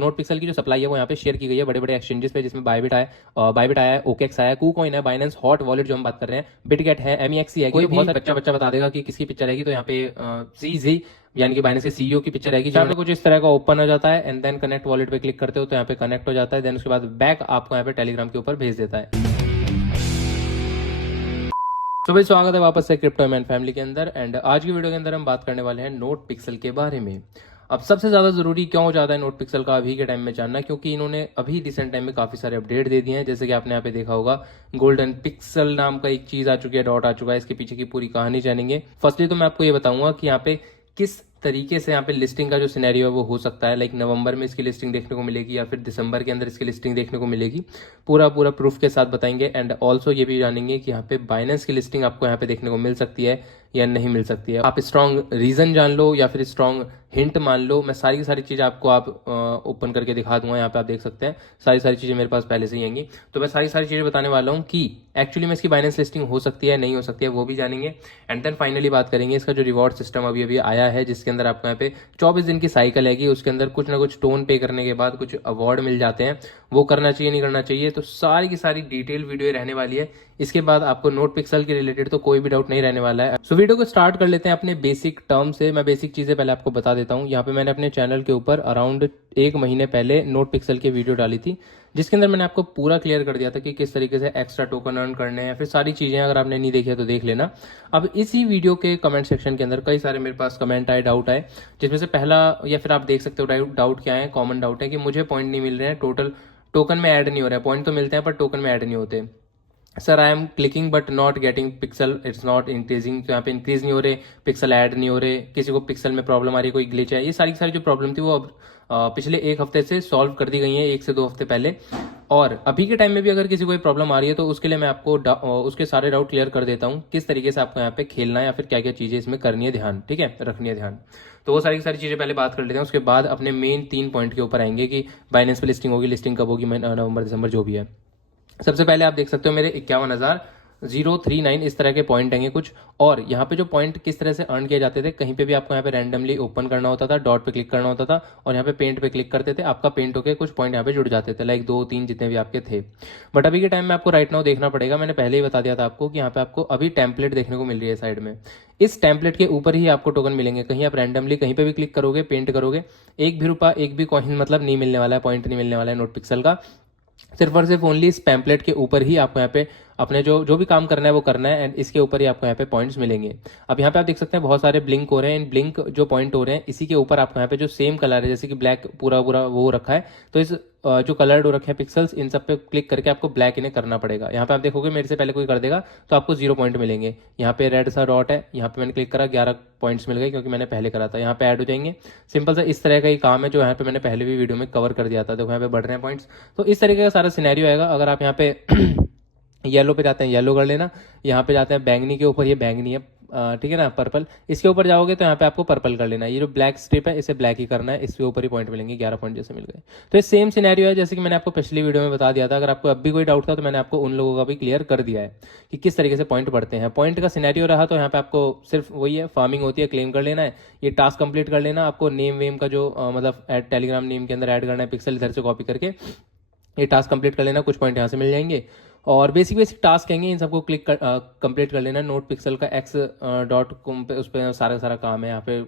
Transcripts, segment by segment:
Note pixel की जो supply है वो यहाँ पे शेयर की गई है बड़े बड़े एक्सचेंजेस पे, जिसमें बायबिट आया है, ओकेक्स आया है, कूकॉइन है, बाइनेंस हॉट वॉलेट जो हम बात कर रहे हैं, बिटगेट है, एमईएक्सी है। कोई भी बच्चा बता देगा कि किसकी पिक्चर रहेगी, तो यहाँ पे सीजी यानी कि बाइनेंस के सीईओ की पिक्चर रहेगी। यहाँ पे कुछ इस तरह का ओपन हो जाता है एंड देन कनेक्ट वॉलेट पे क्लिक करते हो तो यहाँ पे कनेक्ट हो जाता है। देन उसके बाद बैक आपको यहाँ पे टेलीग्राम के ऊपर भेज देता है। तो भाई स्वागत है वापस से क्रिप्टो मैन फैमिली के अंदर। एंड आज की वीडियो के अंदर हम बात करने वाले हैं नोट पिक्सल के बारे में। अब सबसे ज़्यादा ज़रूरी क्यों हो जाता है नोट पिक्सल का अभी के टाइम में जानना, क्योंकि इन्होंने अभी रिसेंट टाइम में काफ़ी सारे अपडेट दे दिए हैं। जैसे कि आपने यहाँ पे देखा होगा गोल्डन पिक्सल नाम का एक चीज़ आ चुकी है, डॉट आ चुका है। इसके पीछे की पूरी कहानी जानेंगे। फर्स्टली तो मैं आपको ये बताऊंगा कि यहाँ पे किस तरीके से यहाँ पे लिस्टिंग का जो सिनेरियो है वो हो सकता है। लाइक नवंबर में इसकी लिस्टिंग देखने को मिलेगी या फिर दिसंबर के अंदर इसकी लिस्टिंग देखने को मिलेगी, पूरा प्रूफ के साथ बताएंगे। एंड ऑल्सो ये भी जानेंगे कि यहाँ पे बाइनेंस की लिस्टिंग आपको यहाँ पे देखने को मिल सकती है या नहीं मिल सकती है। आप स्ट्रॉन्ग रीजन जान लो या फिर स्ट्रॉन्ग हिंट मान लो, मैं सारी चीज़ें आपको आप ओपन करके दिखा दूंगा। यहाँ पे आप देख सकते हैं सारी चीज़ें मेरे पास पहले से ही आएंगी, तो मैं सारी चीज़ें बताने वाला हूँ कि एक्चुअली में इसकी बाइनेंस लिस्टिंग हो सकती है नहीं हो सकती है, वो भी जानेंगे। एंड देन फाइनली बात करेंगे इसका जो रिवॉर्ड सिस्टम अभी आया है, जिसके अंदर आपको यहाँ पे 24 दिन की साइकिल है, उसके अंदर कुछ ना कुछ टोन पे करने के बाद कुछ अवार्ड मिल जाते हैं, वो करना चाहिए नहीं करना चाहिए। तो सारी की सारी डिटेल वीडियो रहने वाली है। इसके बाद आपको नोट पिक्सल के रिलेटेड तो कोई भी डाउट नहीं रहने वाला है। सो वीडियो को स्टार्ट कर लेते हैं अपने बेसिक टर्म से। मैं बेसिक चीजें पहले आपको बता देता हूँ। यहाँ पे मैंने अपने चैनल के ऊपर अराउंड 1 महीने पहले नोट पिक्सल की वीडियो डाली थी, जिसके अंदर मैंने आपको पूरा क्लियर कर दिया था कि किस तरीके से एक्स्ट्रा टोकन अर्न करने हैं, फिर सारी चीजें। अगर आपने नहीं देखी है तो देख लेना। अब इसी वीडियो के कमेंट सेक्शन के अंदर कई सारे मेरे पास कमेंट आए, डाउट आए, जिसमें से पहला या फिर आप देख सकते हो डाउट क्या है। कॉमन डाउट है कि मुझे पॉइंट नहीं मिल रहे हैं, टोटल टोकन में ऐड नहीं हो रहा है। पॉइंट तो मिलते हैं पर टोकन में ऐड नहीं होते। Sir I am clicking but not getting pixel, it's not increasing. तो यहाँ पे इंक्रीज नहीं हो रहे, पिक्सल ऐड नहीं हो रहे, किसी को पिक्सल में प्रॉब्लम आ रही है, कोई ग्लिच है। ये सारी जो प्रॉब्लम थी वो अब पिछले 1 हफ्ते से सॉल्व कर दी गई है, 1 से 2 हफ्ते पहले। और अभी के टाइम में भी अगर किसी को प्रॉब्लम आ रही है तो उसके लिए मैं आपको उसके सारे डाउट क्लियर कर देता हूँ, किस तरीके से आपको यहाँ पे खेलना है या फिर क्या क्या चीजें इसमें करनी है, ध्यान, ठीक है, रखनी है ध्यान। तो वो सारी चीजें पहले बात कर लेते हैं। उसके बाद अपने मेन 3 पॉइंट के ऊपर आएंगे कि बाइनेंस पे लिस्टिंग होगी, लिस्टिंग कब होगी, नवंबर दिसंबर जो भी है। सबसे पहले आप देख सकते हो मेरे 51,039 इस तरह के पॉइंट आएंगे कुछ। और यहाँ पे जो पॉइंट किस तरह से अर्न किए जाते थे, कहीं पे भी आपको यहाँ पे रैंडमली ओपन करना होता था, डॉट पे क्लिक करना होता था और यहाँ पे पेंट पे क्लिक करते थे, आपका पेंट होके कुछ पॉइंट यहाँ पे जुड़ जाते थे, लाइक 2-3 जितने भी आपके थे। बट अभी के टाइम में आपको राइट नाउ देखना पड़ेगा। मैंने पहले ही बता दिया था आपको कि यहाँ पे आपको अभी टेम्पलेट देखने को मिल रही है साइड में। इस टेम्पलेट के ऊपर ही आपको टोकन मिलेंगे। कहीं आप रैंडमली कहीं पे भी क्लिक करोगे, पेंट करोगे, 1 भी रुपया, 1 भी कॉइन मतलब नहीं मिलने वाला है, पॉइंट नहीं मिलने वाला है नोट पिक्सल का। सिर्फ और सिर्फ ओनली इस पैम्पलेट के ऊपर ही आपको यहाँ पे अपने जो भी काम करना है वो करना है, एंड इसके ऊपर ही आपको यहाँ पे पॉइंट्स मिलेंगे। अब यहाँ पे आप देख सकते हैं बहुत सारे ब्लिंक हो रहे हैं। इन ब्लिंक जो पॉइंट हो रहे हैं इसी के ऊपर आपको यहाँ पे जो सेम कलर है, जैसे कि ब्लैक पूरा वो रखा है, तो इस जो कलर्ड हो रखे हैं पिक्सल्स, इन सब पे क्लिक करके आपको ब्लैक इन्हें करना पड़ेगा। यहाँ पे आप देखोगे मेरे से पहले कोई कर देगा तो आपको 0 पॉइंट मिलेंगे। यहाँ पे रेड सा डॉट है, यहाँ पे मैंने क्लिक करा, 11 पॉइंट्स मिल गए क्योंकि मैंने पहले करा था। यहाँ पे ऐड हो जाएंगे। सिंपल सा इस तरह का ही काम है जो यहाँ पे मैंने पहले भी वीडियो में कवर कर दिया था। देखो यहाँ पे बढ़ रहे हैं पॉइंट्स। तो इस तरीके का सारा सिनेरियो आएगा। अगर आप यहाँ पे येलो पे जाते हैं, येलो कर लेना। यहाँ पे जाते हैं बैंगनी के ऊपर, ये बैंगनी है, ठीक है ना, पर्पल। इसके ऊपर जाओगे तो यहाँ पे आपको पर्पल कर लेना है। ये जो ब्लैक स्ट्रिप है इसे ब्लैक ही करना है, इसके ऊपर ही पॉइंट मिलेंगे, 11 पॉइंट जैसे मिल गए। तो ये सेम सिनेरियो है जैसे कि मैंने आपको पिछली वीडियो में बता दिया था। अगर आपको अब भी कोई डाउट था तो मैंने आपको उन लोगों का भी क्लियर कर दिया है कि किस तरीके से पॉइंट बढ़ते हैं। पॉइंट का सिनेरियो रहा तो यहाँ पे आपको सिर्फ वही है, फार्मिंग होती है, क्लेम कर लेना है, ये टास्क कंप्लीट कर लेना। आपको नेम वेम का जो मतलब टेलीग्राम नेम के अंदर ऐड करना है पिक्सल, इधर से कॉपी करके ये टास्क कंप्लीट कर लेना, कुछ पॉइंट यहाँ से मिल जाएंगे। और बेसिक टास्क आएंगे, इन सबको क्लिक कंप्लीट कर लेना। नोट पिक्सल का x.com पे उस पर सारा काम है। यहाँ पे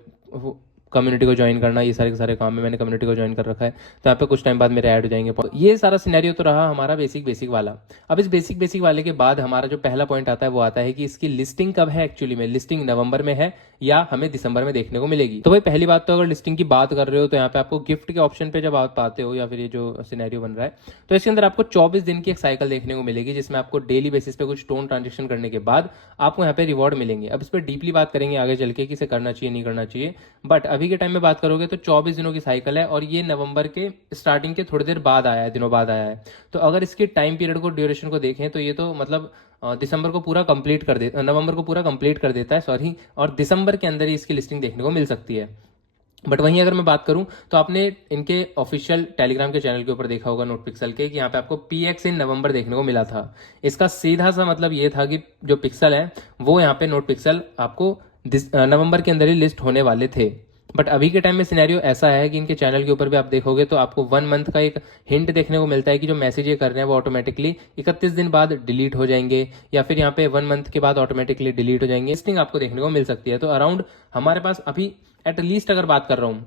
कम्युनिटी को ज्वाइन करना, ये सारे काम है, मैंने कम्युनिटी को ज्वाइन कर रखा है। तो यहाँ पे कुछ टाइम बाद मेरे ऐड हो जाएंगे। ये सारा सिनेरियो तो रहा हमारा बेसिक वाला। अब इस बेसिक वाले के बाद हमारा जो पहला पॉइंट आता है वो आता है कि इसकी लिस्टिंग कब है। एक्चुअली में लिस्टिंग नवंबर में है या हमें दिसंबर में देखने को मिलेगी। तो भाई पहली बात तो अगर लिस्टिंग की बात कर रहे हो तो यहाँ पे आपको गिफ्ट के ऑप्शन पे जब आप आते हो या फिर ये जो सिनेरियो बन रहा है तो इसके अंदर आपको 24 दिन की एक साइकिल देखने को मिलेगी, जिसमें आपको डेली बेसिस पे कुछ टोन ट्रांजेक्शन करने के बाद आपको यहाँ पे रिवॉर्ड मिलेंगे। अब इस पर डीपली बात करेंगे आगे चल के कि इसे करना चाहिए नहीं करना चाहिए। बट अभी के टाइम में बात करोगे तो 24 दिनों की साइकिल है और ये नवंबर के स्टार्टिंग के थोड़ी देर बाद आया है, दिनों बाद आया है। तो अगर इसके टाइम पीरियड को, ड्यूरेशन को देखें तो ये तो मतलब दिसंबर को पूरा कंप्लीट कर दे, नवंबर को पूरा कंप्लीट कर देता है, सॉरी, और दिसंबर के अंदर ही इसकी लिस्टिंग देखने को मिल सकती है। बट वहीं अगर मैं बात करूं तो आपने इनके ऑफिशियल टेलीग्राम के चैनल के ऊपर देखा होगा नोट पिक्सल के कि यहाँ पे आपको PX इन नवंबर देखने को मिला था। इसका सीधा सा मतलब ये था कि जो पिक्सल है वो यहाँ पे नोट पिक्सल आपको नवंबर के अंदर ही लिस्ट होने वाले थे। बट अभी के टाइम में सिनेरियो ऐसा है कि इनके चैनल के ऊपर भी आप देखोगे तो आपको 1 मंथ का एक हिंट देखने को मिलता है कि जो मैसेज ये कर रहे हैं वो ऑटोमेटिकली 31 दिन बाद डिलीट हो जाएंगे, या फिर यहाँ पे 1 मंथ के बाद ऑटोमेटिकली डिलीट हो जाएंगे। लिस्टिंग आपको देखने को मिल सकती है। तो अराउंड हमारे पास अभी एटलीस्ट अगर बात कर रहा हूँ,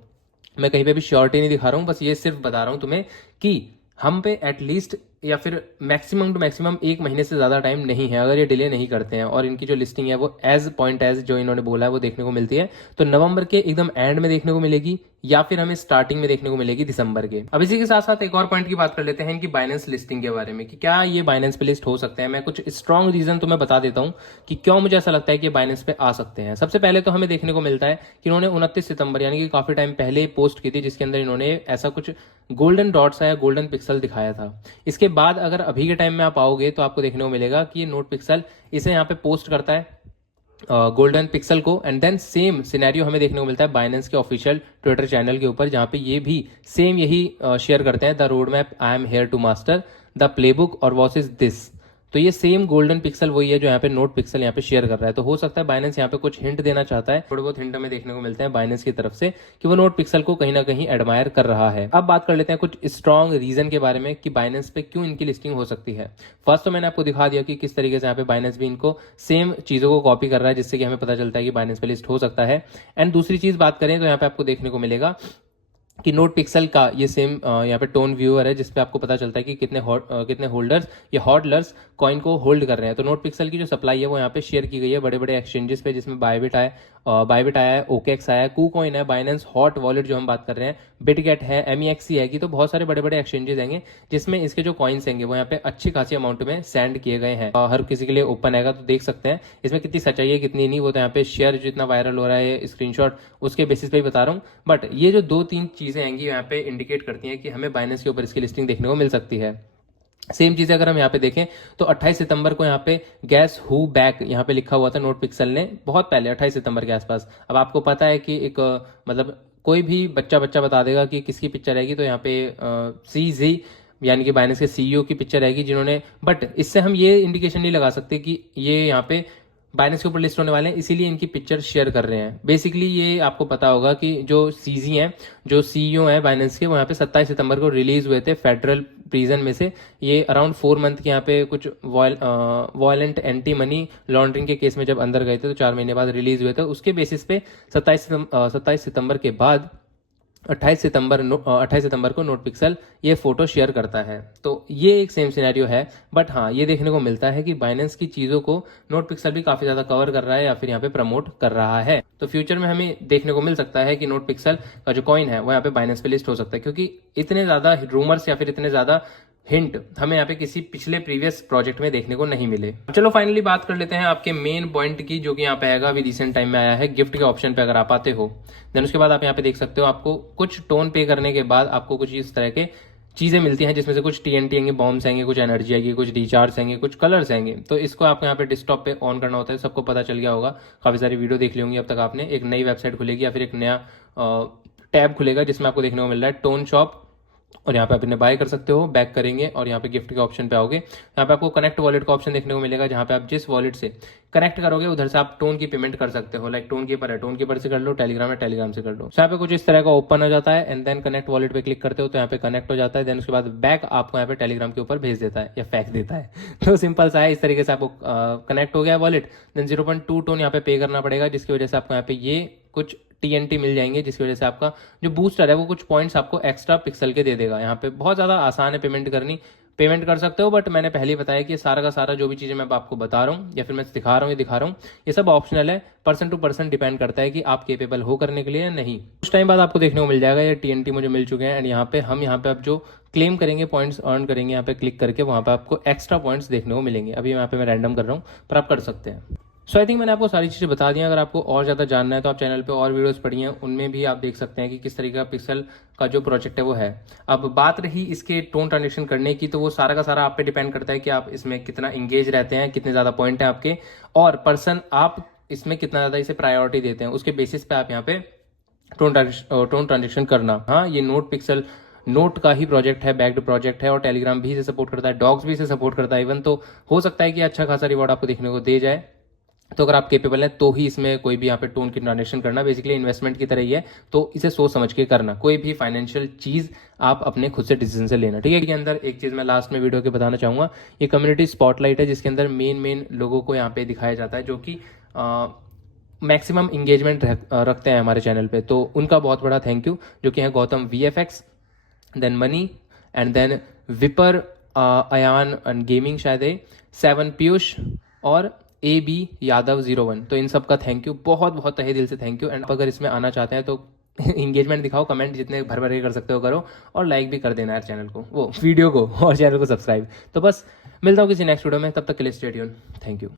मैं कहीं पे भी श्योरिटी नहीं दिखा रहा हूँ, बस ये सिर्फ बता रहा हूँ तुम्हें कि हम पे एटलीस्ट या फिर मैक्सिमम टू मैक्सिमम 1 महीने से ज़्यादा टाइम नहीं है अगर ये डिले नहीं करते हैं, और इनकी जो लिस्टिंग है वो एज पॉइंट एज जो इन्होंने बोला है वो देखने को मिलती है। तो नवंबर के एकदम एंड में देखने को मिलेगी, या फिर हमें स्टार्टिंग में देखने को मिलेगी दिसंबर के। अब इसी के साथ साथ एक और पॉइंट की बात कर लेते हैं इनकी बाइनेंस लिस्टिंग के बारे में कि क्या ये बाइनेंस पे लिस्ट हो सकते हैं। मैं कुछ स्ट्रॉन्ग रीजन तुम्हें बता देता हूं कि क्यों मुझे ऐसा लगता है कि बाइनेंस पे आ सकते हैं। सबसे पहले तो हमें देखने को मिलता है कि इन्होंने 29 सितंबर यानी कि काफी टाइम पहले पोस्ट की थी, जिसके अंदर इन्होंने ऐसा कुछ गोल्डन डॉट्स या गोल्डन पिक्सल दिखाया था। इसके बाद अगर अभी के टाइम में आप आओगे तो आपको देखने को मिलेगा कि ये नोट पिक्सल इसे यहाँ पे पोस्ट करता है गोल्डन पिक्सल को, एंड देन सेम सिनेरियो हमें देखने को मिलता है बाइनेंस के ऑफिशियल ट्विटर चैनल के ऊपर, जहां पे ये भी सेम यही शेयर करते हैं, the road map I am here to master the playbook और वॉट इज दिस। तो ये सेम गोल्डन पिक्सल वही है जो यहाँ पे नोट पिक्सल यहाँ पे शेयर कर रहा है। तो हो सकता है बाइनेंस यहाँ पे कुछ हिंट देना चाहता है, थोड़े बहुत हिंट हमें देखने को मिलते हैं बाइनेंस की तरफ से कि वो नोट पिक्सल को कहीं ना कहीं एडमायर कर रहा है। अब बात कर लेते हैं कुछ स्ट्रॉन्ग रीजन के बारे में कि बाइनेंस पे क्यों इनकी लिस्टिंग हो सकती है। फर्स्ट तो मैंने आपको दिखा दिया कि किस तरीके से यहाँ पे बाइनेंस भी इनको सेम चीजों को कॉपी कर रहा है, जिससे कि हमें पता चलता है कि बाइनेंस पे लिस्ट हो सकता है। एंड दूसरी चीज बात करें तो यहाँ पे आपको देखने को मिलेगा कि नोट पिक्सल का ये सेम यहाँ पे टोन व्यूअर है, जिसपे आपको पता चलता है कि कितने होल्डर्स या हॉडलर्स कॉइन को होल्ड कर रहे हैं। तो नोट पिक्सल की जो सप्लाई है वो यहाँ पे शेयर की गई है बड़े बड़े एक्सचेंजेस पे, जिसमें बायबिट आया है, ओकेक्स आया है, कूकॉइन है, बाइनेंस हॉट वॉलेट जो हम बात कर रहे हैं, बिटगेट है, MEXC है, कि तो बहुत सारे बड़े बड़े एक्सचेंजेस आएंगे जिसमें इसके जो कॉइन्स होंगे वो यहाँ पे अच्छी खासी अमाउंट में सेंड किए गए हैं। हर किसी के लिए ओपन आएगा तो देख सकते हैं इसमें कितनी सच्चाई है कितनी नहीं, वो तो यहाँ पे शेयर जितना वायरल हो रहा है स्क्रीनशॉट उसके बेसिस पे ही बता रहा हूँ। बट ये जो 2-3 चीजें आएंगी यहाँ पे इंडिकेट करती हैं कि हमें बाइनेंस के ऊपर इसकी लिस्टिंग देखने को मिल सकती है। सेम चीज अगर हम यहाँ पे देखें तो 28 सितंबर को यहाँ पे गैस हु बैक यहाँ पे लिखा हुआ था नोट पिक्सल ने, बहुत पहले 28 सितंबर के आसपास। अब आपको पता है कि एक मतलब कोई भी बच्चा बता देगा कि किसकी पिक्चर आएगी, तो यहाँ पे CZ यानी कि बाइनेंस के CEO की पिक्चर आएगी जिन्होंने, बट इससे हम ये इंडिकेशन नहीं लगा सकते कि ये यहाँ पे बाइनेंस के ऊपर लिस्ट होने वाले हैं इसीलिए इनकी पिक्चर शेयर कर रहे हैं। बेसिकली ये आपको पता होगा कि जो CZ हैं, जो CEO हैं बाइनेंस के, वो यहाँ पे 27 सितंबर को रिलीज हुए थे फेडरल प्रिजन में से। ये अराउंड 4 मंथ के यहाँ पे कुछ वायलेंट एंटी मनी लॉन्ड्रिंग के केस में जब अंदर गए थे तो 4 महीने बाद रिलीज हुए थे। उसके बेसिस पे 27 सितंबर के बाद 28 सितंबर को नोट पिक्सल ये फोटो शेयर करता है। तो ये एक सेम सिनेरियो है, बट हाँ ये देखने को मिलता है कि बाइनेंस की चीजों को नोट पिक्सल भी काफी ज्यादा कवर कर रहा है या फिर यहाँ पे प्रमोट कर रहा है। तो फ्यूचर में हमें देखने को मिल सकता है कि नोट पिक्सल का जो कॉइन है वो यहाँ पे बाइनेंस पे लिस्ट हो सकता है, क्योंकि इतने ज्यादा रूमर्स या फिर इतने ज्यादा हिंट हमें यहाँ पे किसी पिछले प्रीवियस प्रोजेक्ट में देखने को नहीं मिले। चलो फाइनली बात कर लेते हैं आपके मेन पॉइंट की, जो कि यहाँ पे आएगा अभी रिसेंट टाइम में आया है गिफ्ट के ऑप्शन पे। अगर आप आते हो देन उसके बाद आप यहाँ पे देख सकते हो आपको कुछ टोन पे करने के बाद आपको कुछ इस तरह के चीजें मिलती हैं, जिसमें से कुछ TNT आएंगे, बॉम्ब्स आएंगे, कुछ एनर्जी आएगी, कुछ रिचार्ज आएंगे, कुछ कलर्स आएंगे। तो इसको आपको यहाँ पे डेस्कटॉप पे ऑन करना होता है। सबको पता चल गया होगा, काफी सारी वीडियो देख ली होंगी अब तक आपने। एक नई वेबसाइट खुलेगी या फिर एक नया टैब खुलेगा जिसमें आपको देखने को मिल रहा है टोन शॉप, और यहाँ पे आप इन्हें बाय कर सकते हो। बैक करेंगे और यहाँ पे गिफ्ट के ऑप्शन पे आओगे, यहाँ पे आपको कनेक्ट वॉलेट का ऑप्शन देखने को मिलेगा, जहाँ पे आप जिस वॉलेट से कनेक्ट करोगे उधर से आप टोन की पेमेंट कर सकते हो। लाइक टोन कीपर है, टोन कीपर से कर लो, टेलीग्राम है, टेलीग्राम से कर लो। यहाँ पे कुछ इस तरह का ओपन हो जाता है, एंड देन कनेक्ट वॉलेट पे क्लिक करते हो तो यहाँ पे कनेक्ट हो जाता है। देन उसके बाद बैक आपको यहाँ पे टेलीग्राम के ऊपर भेज देता है या फेंक देता है। तो सिंपल सा है, इस तरीके से आपको कनेक्ट हो गया वॉलेट। देन 0.2 टोन यहाँ पे पे करना पड़ेगा, जिसकी वजह से आपको यहाँ पे ये कुछ TNT मिल जाएंगे, जिसकी वजह से आपका जो बूस्टर है वो कुछ पॉइंट्स आपको एक्स्ट्रा पिक्सल के दे देगा। यहाँ पे बहुत ज्यादा आसान है पेमेंट करनी, पेमेंट कर सकते हो। बट मैंने पहले ही बताया कि सारा का सारा जो भी चीजें मैं आपको बता रहा हूँ या फिर मैं दिखा रहा हूँ ये सब ऑप्शनल है। पर्सन टू पर्सन डिपेंड करता है कि आप केपेबल हो करने के लिए या नहीं। कुछ टाइम बाद आपको देखने को मिल जाएगा ये TNT मुझे मिल चुके हैं, एंड यहाँ पे अब जो क्लेम करेंगे पॉइंट्स अर्न करेंगे, यहाँ पे क्लिक करके वहां पे आपको एक्स्ट्रा पॉइंट्स देखने को मिलेंगे। अभी यहाँ पे मैं रैंडम कर रहा हूँ पर आप कर सकते हैं। सो आई थिंक मैंने आपको सारी चीज़ें बता दी हैं। अगर आपको और ज़्यादा जानना है तो आप चैनल पे और वीडियोस पढ़िए, उनमें भी आप देख सकते हैं कि किस तरीके का पिक्सल का जो प्रोजेक्ट है वो है। अब बात रही इसके टोन ट्रांजेक्शन करने की, तो वो सारा का सारा आप पे डिपेंड करता है कि आप इसमें कितना इंगेज रहते हैं, कितने ज़्यादा पॉइंट हैं आपके, और पर्सन आप इसमें कितना ज़्यादा इसे प्रायोरिटी देते हैं, उसके बेसिस पे आप यहाँ पे टोन ट्रांजेक्शन करना। हाँ, ये नोट पिक्सल नोट का ही प्रोजेक्ट है, बैक्ड प्रोजेक्ट है, और टेलीग्राम भी इसे सपोर्ट करता है, डॉग्स भी इसे सपोर्ट करता है इवन। तो हो सकता है कि अच्छा खासा रिवॉर्ड आपको देखने को दे जाए। तो अगर आप केपेबल हैं तो ही इसमें कोई भी यहाँ पे टोन की ट्रांजेक्शन करना, बेसिकली इन्वेस्टमेंट की तरह ही है, तो इसे सोच समझ के करना। कोई भी फाइनेंशियल चीज़ आप अपने खुद से डिसीजन से लेना, ठीक है। के अंदर एक चीज़ मैं लास्ट में वीडियो के बताना चाहूँगा, ये कम्युनिटी स्पॉटलाइट है जिसके अंदर मेन लोगों को यहाँ पे दिखाया जाता है जो कि मैक्सिमम इंगेजमेंट रखते हैं हमारे चैनल पे, तो उनका बहुत बड़ा थैंक यू, जो कि हैं गौतम VFX, देन मनी, and then Viper, Ayan and gaming शायद है, 7 पीयूष और AB यादव 01। तो इन सब का थैंक यू, बहुत बहुत तहे दिल से थैंक यू। एंड अगर इसमें आना चाहते हैं तो इंगेजमेंट दिखाओ, कमेंट जितने भर के कर सकते हो करो, और लाइक भी कर देना यार चैनल को, वो वीडियो को, और चैनल को सब्सक्राइब। तो बस मिलता हूँ किसी नेक्स्ट वीडियो में, तब तक के लिए स्टे ट्यून, थैंक यू।